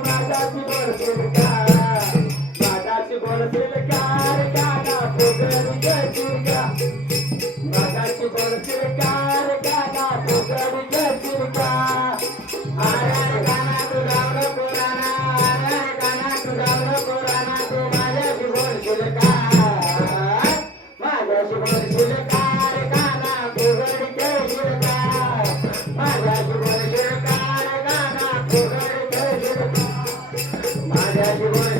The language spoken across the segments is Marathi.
माझ्याशी बोलशील জীবনে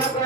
para